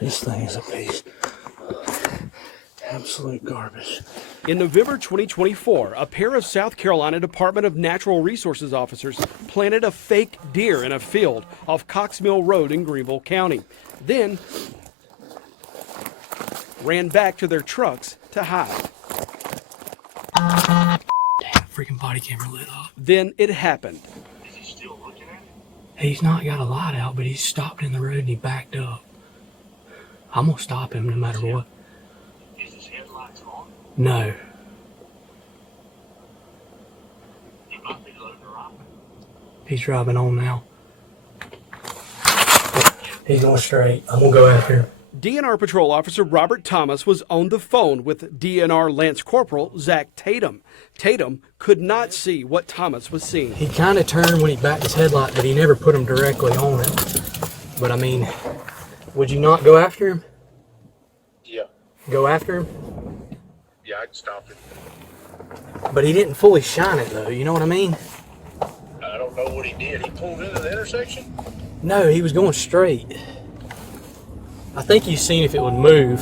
This thing is a piece of absolute garbage. In November 2024, a pair of South Carolina Department of Natural Resources officers planted a fake deer in a field off Cox Mill Road in Greenville County. Then ran back to their trucks to hide. Damn, freaking body camera lit up. Then it happened. Is he still looking at it? He's not got a light out, but he's stopped in the road and he backed up. I'm gonna stop him no matter what. Is his headlights on? No. He might be loading a rifle. He's driving on now. He's going straight. I'm gonna go after him. DNR Patrol Officer Robert Thomas was on the phone with DNR Lance Corporal Zach Tatum. Tatum could not see what Thomas was seeing. He kind of turned when he backed his headlight, but he never put him directly on it. But I mean, would you not go after him? Yeah. Go after him? Yeah, I'd stop it. But he didn't fully shine it though, you know what I mean? I don't know what he did. He pulled into the intersection? No, he was going straight. I think he's seen if it would move.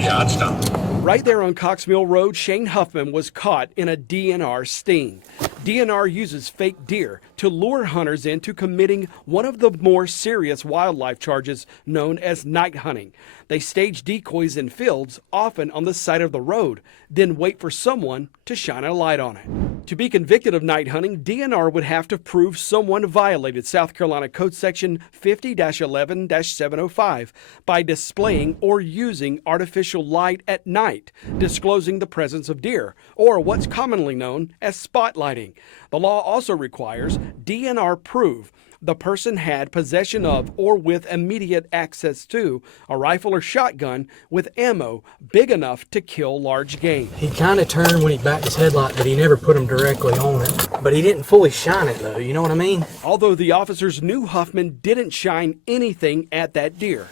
Yeah, I'd stop it. Right there on Cox Mill Road, Shane Huffman was caught in a DNR sting. DNR uses fake deer to lure hunters into committing one of the more serious wildlife charges known as night hunting. They stage decoys in fields, often on the side of the road, then wait for someone to shine a light on it. To be convicted of night hunting, DNR would have to prove someone violated South Carolina Code Section 50-11-705 by displaying or using artificial light at night, disclosing the presence of deer, or what's commonly known as spotlighting. The law also requires DNR prove the person had possession of or with immediate access to a rifle or shotgun with ammo big enough to kill large game. He kind of turned when he backed his headlight, but he never put him directly on it. But he didn't fully shine it though, you know what I mean? Although the officers knew Huffman didn't shine anything at that deer,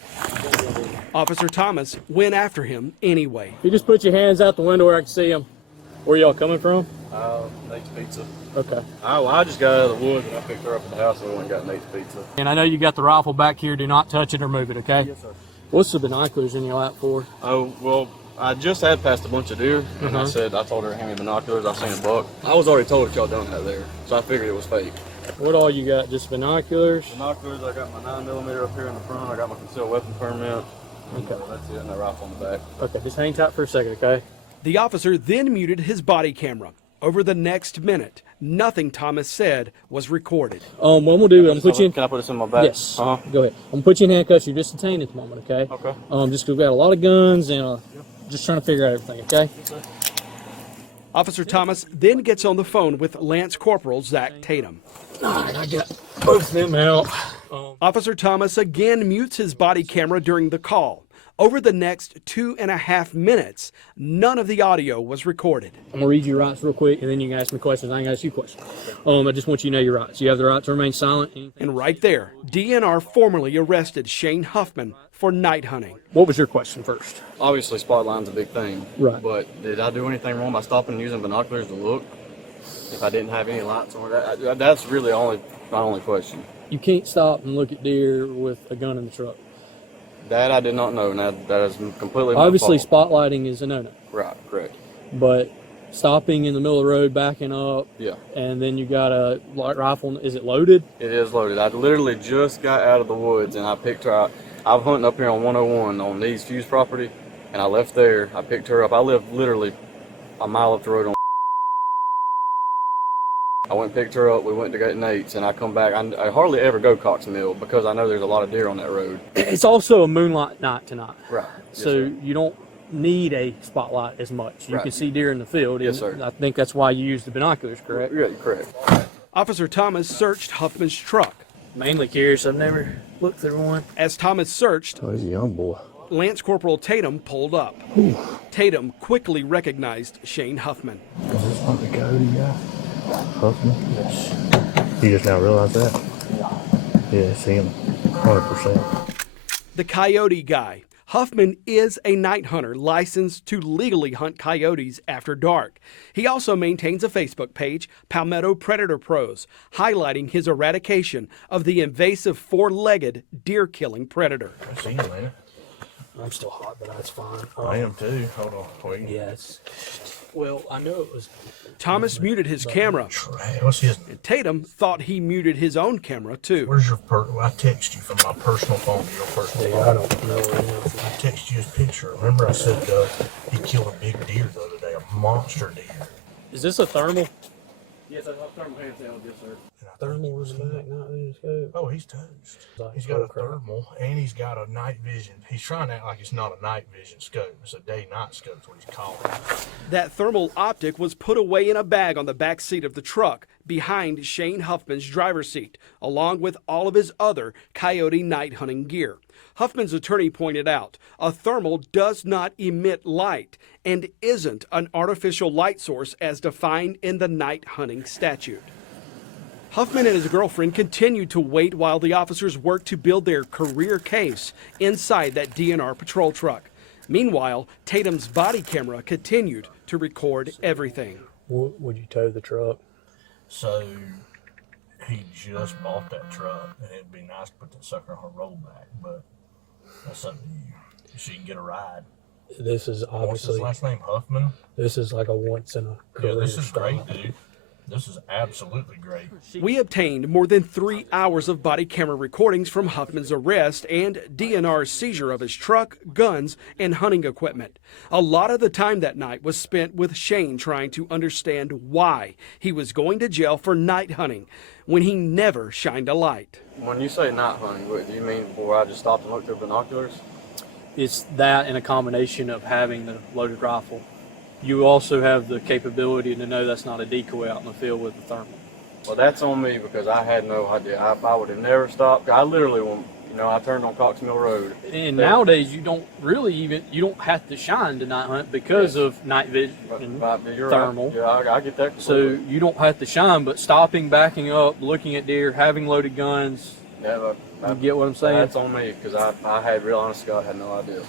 Officer Thomas went after him anyway. You just put your hands out the window where I can see them. Where y'all coming from? Nate's Pizza. Okay. I just got out of the woods and I picked her up at the house and we went and got Nate's Pizza. And I know you got the rifle back here. Do not touch it or move it, okay? Yes, sir. What's the binoculars in your lap for? Oh, well, I just had passed a bunch of deer and I told her to hand me binoculars. I seen a buck. I was already told that y'all done that there, so I figured it was fake. What all you got? Just binoculars? Binoculars, I got my 9mm up here in the front. I got my concealed weapon permit. Okay. That's it, and that rifle on the back. Okay, just hang tight for a second, okay? The officer then muted his body camera. Over the next minute, nothing Thomas said was recorded. What we'll do, I'm gonna put you in. Can I put this in my bag? Yes. Go ahead. I'm gonna put you in handcuffs. You're just detained at the moment, okay? Okay. Just 'cause we got a lot of guns and just trying to figure out everything, okay? Officer Thomas then gets on the phone with Lance Corporal Zach Tatum. All right, I got both of them out. Officer Thomas again mutes his body camera during the call. Over the next 2.5 minutes, none of the audio was recorded. I'm gonna read your rights real quick, and then you can ask me questions. I ain't gonna ask you questions. I just want you to know your rights. You have the right to remain silent. And right there, DNR formally arrested Shane Huffman for night hunting. What was your question first? Obviously, spotlight's a big thing. Right. But did I do anything wrong by stopping and using binoculars to look? If I didn't have any lights on, that's really my only question. You can't stop and look at deer with a gun in the truck. That I did not know, and that is completely my Obviously, fault. spotlighting is a no-no. Right, correct. But stopping in the middle of the road, backing up, Yeah. and then you got a rifle. Is it loaded? It is loaded. I literally just got out of the woods, and I picked her up. I'm hunting up here on 101 on Nee's Fuse property, and I left there. I picked her up. I live literally a mile up the road on. I went and picked her up. We went to get Nate's, and I come back. I hardly ever go Cox Mill because I know there's a lot of deer on that road. It's also a moonlight night tonight. Right. Yes, So sir. you don't need a spotlight as much. You Right. can see deer in the field. Yes, and sir. I think that's why you use the binoculars, correct? Yeah, you're correct. Officer Thomas searched Huffman's truck. Mainly curious. I've never looked through one. As Thomas searched, Oh, he's a young boy. Lance Corporal Tatum pulled up. Tatum quickly recognized Shane Huffman. Is this not the Cody guy? Huffman? Yes. You just now realize that? Yeah, see him 100%. The Coyote guy. Huffman is a night hunter licensed to legally hunt coyotes after dark. He also maintains a Facebook page, Palmetto Predator Pros, highlighting his eradication of the invasive four-legged deer-killing predator. I see you, man. I'm still hot, but that's fine. I am too. Hold on. Wait. Yes. Well, I know it was. Thomas muted his camera. What's his? Tatum thought he muted his own camera too. Where's your I text you from my personal phone to your personal phone. I don't know right now. I text you his picture. Remember I said he killed a big deer the other day, a monster deer. Is this a thermal? Yes, I have thermal handheld, yes, sir. Thermal was back, not in his scope. Oh, he's toast. He's got a thermal and he's got a night vision. He's trying to act like it's not a night vision scope. It's a day-night scope. That's what he's calling it. That thermal optic was put away in a bag on the back seat of the truck behind Shane Huffman's driver's seat, along with all of his other coyote night hunting gear. Huffman's attorney pointed out a thermal does not emit light and isn't an artificial light source as defined in the night hunting statute. Huffman and his girlfriend continued to wait while the officers worked to build their career case inside that DNR patrol truck. Meanwhile, Tatum's body camera continued to record everything. Would you tow the truck? So he just bought that truck, and it'd be nice to put that sucker on her rollback, but that's up to you. She can get a ride. This is What's obviously. his last name? Huffman? This is like a once in a career. Yeah, this is stop. great, dude. This is absolutely great. We obtained more than 3 hours of body camera recordings from Huffman's arrest and DNR's seizure of his truck, guns, and hunting equipment. A lot of the time that night was spent with Shane trying to understand why he was going to jail for night hunting when he never shined a light. When you say night hunting, what do you mean before I just stopped and looked through binoculars? It's that and a combination of having the loaded rifle. You also have the capability to know that's not a decoy out in the field with the thermal. Well, that's on me because I had no idea. I would have never stopped. I literally, I turned on Cox Mill Road. And nowadays, you don't have to shine to night hunt because of night vision and You're thermal. Right. Yeah, I get that So completely. you don't have to shine, but stopping, backing up, looking at deer, having loaded guns, Yeah, you get what I'm saying? That's on me because I had real honest God, had no idea.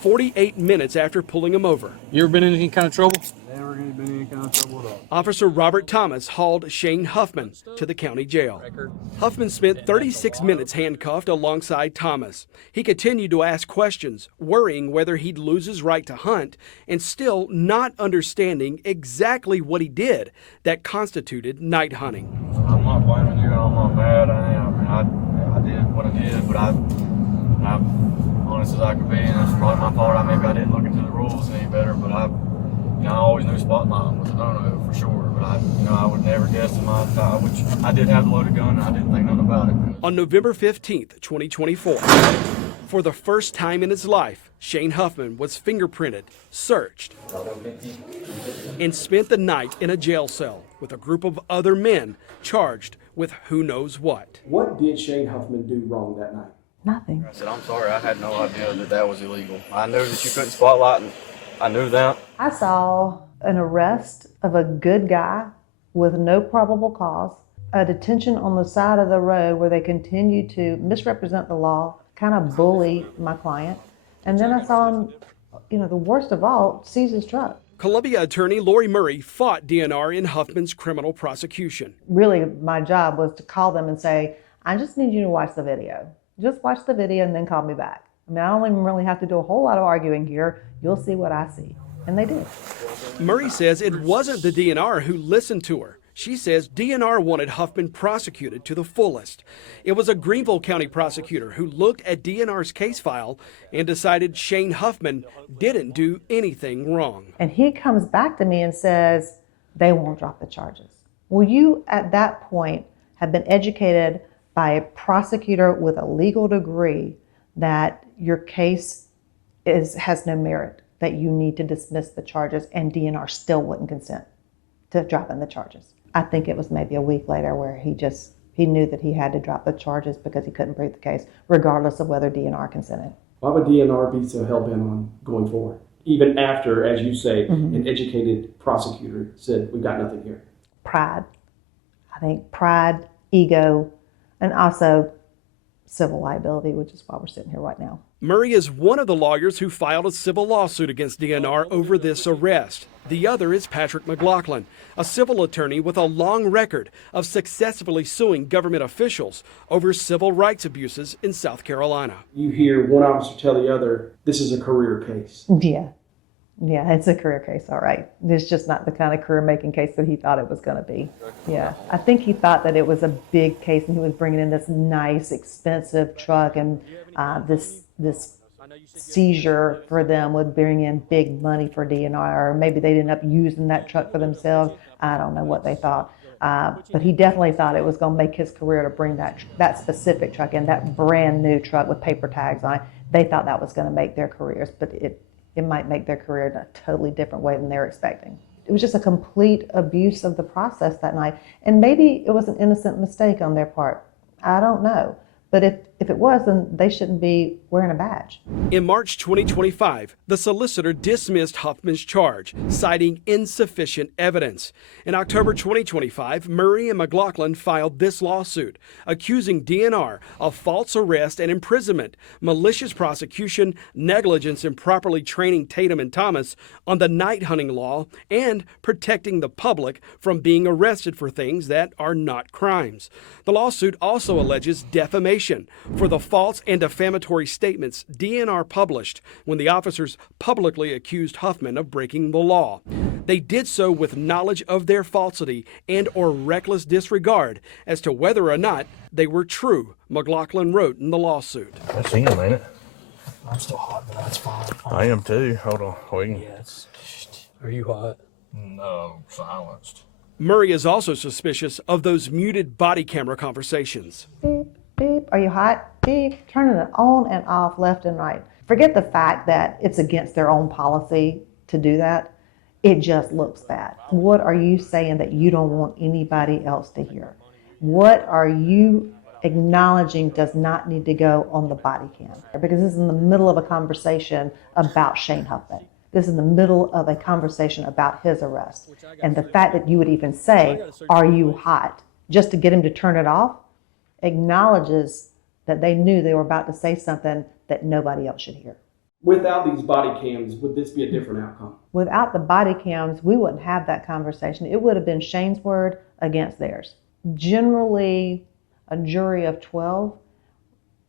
48 minutes after pulling him over, You ever been in any kind of trouble? Never been in any kind of trouble at all. Officer Robert Thomas hauled Shane Huffman to the county jail. Huffman spent 36 minutes handcuffed alongside Thomas. He continued to ask questions, worrying whether he'd lose his right to hunt and still not understanding exactly what he did that constituted night hunting. I'm not blaming you. I'm not mad. I did what I did, but I'm honest as I could be, and that's probably my fault. Maybe I didn't look into the rules any better, but I always knew spotlighting was a no-no for sure. But I would never guess in my time, which I did have the loaded gun, and I didn't think nothing about it. On November 15th, 2024, for the first time in his life, Shane Huffman was fingerprinted, searched, and spent the night in a jail cell with a group of other men charged with who knows what. What did Shane Huffman do wrong that night? Nothing. I said, I'm sorry, I had no idea that was illegal. I knew that you couldn't spotlight, and I knew that. I saw an arrest of a good guy with no probable cause, a detention on the side of the road where they continued to misrepresent the law, kind of bully my client. And then I saw him, the worst of all, seize his truck. Columbia attorney Lori Murray fought DNR in Huffman's criminal prosecution. Really, my job was to call them and say, I just need you to watch the video. Just watch the video and then call me back. I don't even really have to do a whole lot of arguing here. You'll see what I see. And they did. Murray says it wasn't the DNR who listened to her. She says DNR wanted Huffman prosecuted to the fullest. It was a Greenville County prosecutor who looked at DNR's case file and decided Shane Huffman didn't do anything wrong. And he comes back to me and says, they won't drop the charges. Well, you at that point have been educated by a prosecutor with a legal degree that your case has no merit, that you need to dismiss the charges, and DNR still wouldn't consent to dropping the charges. I think it was maybe a week later where he knew that he had to drop the charges because he couldn't prove the case, regardless of whether DNR consented. Why would DNR be so hell-bent on going forward? Even after, as you say, an educated prosecutor said, we've got nothing here. Pride. I think pride, ego, and also civil liability, which is why we're sitting here right now. Murray is one of the lawyers who filed a civil lawsuit against DNR over this arrest. The other is Patrick McLaughlin, a civil attorney with a long record of successfully suing government officials over civil rights abuses in South Carolina. You hear one officer tell the other, this is a career case. Yeah, it's a career case, all right. It's just not the kind of career-making case that he thought it was going to be. Yeah, I think he thought that it was a big case, and he was bringing in this nice, expensive truck, and this seizure for them would bring in big money for DNR, or maybe they'd end up using that truck for themselves. I don't know what they thought. But he definitely thought it was going to make his career to bring that specific truck in, that brand new truck with paper tags on it. They thought that was going to make their careers, but it might make their career in a totally different way than they're expecting. It was just a complete abuse of the process that night. And maybe it was an innocent mistake on their part. I don't know. But if it was, then they shouldn't be wearing a badge. In March 2025, the solicitor dismissed Huffman's charge, citing insufficient evidence. In October 2025, Murray and McLaughlin filed this lawsuit, accusing DNR of false arrest and imprisonment, malicious prosecution, negligence in properly training Tatum and Thomas on the night hunting law, and protecting the public from being arrested for things that are not crimes. The lawsuit also alleges defamation for the false and defamatory statements DNR published when the officers publicly accused Huffman of breaking the law. They did so with knowledge of their falsity and or reckless disregard as to whether or not they were true, McLaughlin wrote in the lawsuit. That's him, ain't it? I'm still hot, but that's fine. I am too. Hold on. Wait. Yeah, are you hot? No, silenced. Murray is also suspicious of those muted body camera conversations. Beep, beep, are you hot? Beep, turning it on and off left and right. Forget the fact that it's against their own policy to do that. It just looks bad. What are you saying that you don't want anybody else to hear? What are you acknowledging does not need to go on the body cam? Because this is in the middle of a conversation about Shane Huffman. This is in the middle of a conversation about his arrest. And the fact that you would even say, are you hot, just to get him to turn it off, acknowledges that they knew they were about to say something that nobody else should hear. Without these body cams, would this be a different outcome? Without the body cams, we wouldn't have that conversation. It would have been Shane's word against theirs. Generally, a jury of 12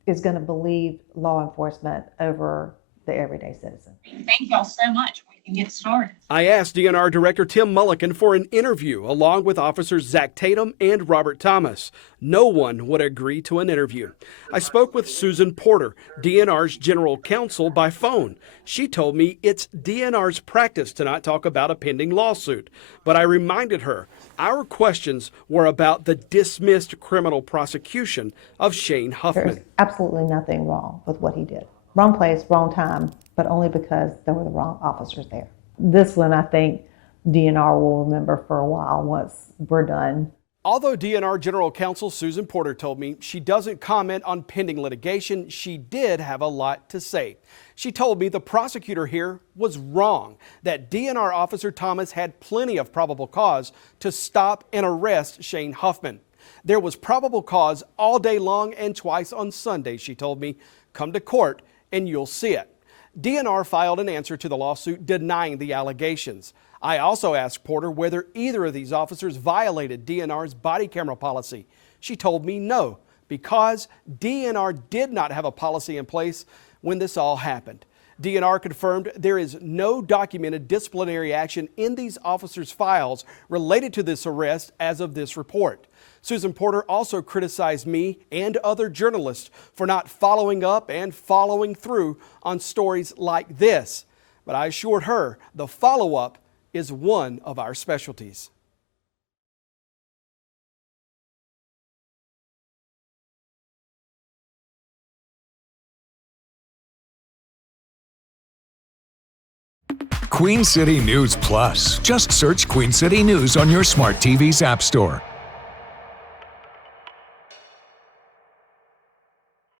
is going to believe law enforcement over the everyday citizen. Thank y'all so much. We can get started. I asked DNR Director Tim Mulliken for an interview along with officers Zach Tatum and Robert Thomas. No one would agree to an interview. I spoke with Susan Porter, DNR's general counsel, by phone. She told me it's DNR's practice to not talk about a pending lawsuit. But I reminded her our questions were about the dismissed criminal prosecution of Shane Huffman. There's absolutely nothing wrong with what he did. Wrong place, wrong time, but only because there were the wrong officers there. This one, I think DNR will remember for a while once we're done. Although DNR General Counsel Susan Porter told me she doesn't comment on pending litigation, she did have a lot to say. She told me the prosecutor here was wrong, that DNR Officer Thomas had plenty of probable cause to stop and arrest Shane Huffman. There was probable cause all day long and twice on Sunday, she told me. Come to court and you'll see it. DNR filed an answer to the lawsuit denying the allegations. I also asked Porter whether either of these officers violated DNR's body camera policy. She told me no, because DNR did not have a policy in place when this all happened. DNR confirmed there is no documented disciplinary action in these officers' files related to this arrest as of this report. Susan Porter also criticized me and other journalists for not following up and following through on stories like this. But I assured her the follow-up is one of our specialties. Queen City News Plus. Just search Queen City News on your smart TV's app store.